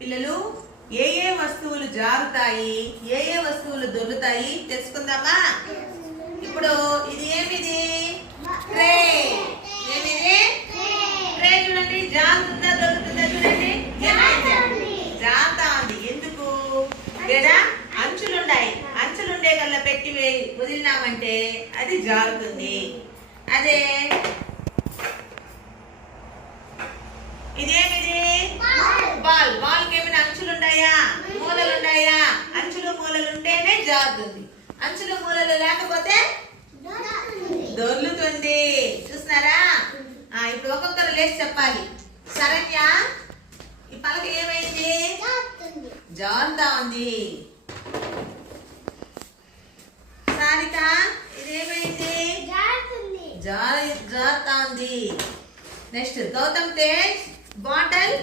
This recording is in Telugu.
పిల్లలు ఏ ఏ వస్తువులు జారుతాయి ఏ ఏ వస్తువులు దొరుకుతాయి తెలుసుకుందామా? ఇప్పుడు ఇది ఏమిది? ట్రే. ఏమిది? ట్రే చూడండి జారుతుందా దొరుకుతుందా చూడండి. జారుతా ఉంది ఎందుకు? ఇక్కడ అంచులున్నాయి అంచులుండే కల్లా పెట్టి వదిలినామంటే అది జారుతుంది. అదే. ఇదేమిది? బాల్. బాల్కి ఏమైనా అంచులు ఉన్నాయా మూలలు ఉన్నాయా అంచులు మూలలు ఉంటేనే జారుతుంది అంచులు మూలలు లేకపోతే దొర్లుతుంది. చూస్తున్నారా? ఇప్పుడు ఒక్కొక్కరు లేచి చెప్పాలి. శరణ్య ఈ పలక ఏమైంది? జారుతా ఉంది. సారిక ఇదేమైంది జారుతా ఉంది. Next Gautam Tej bottle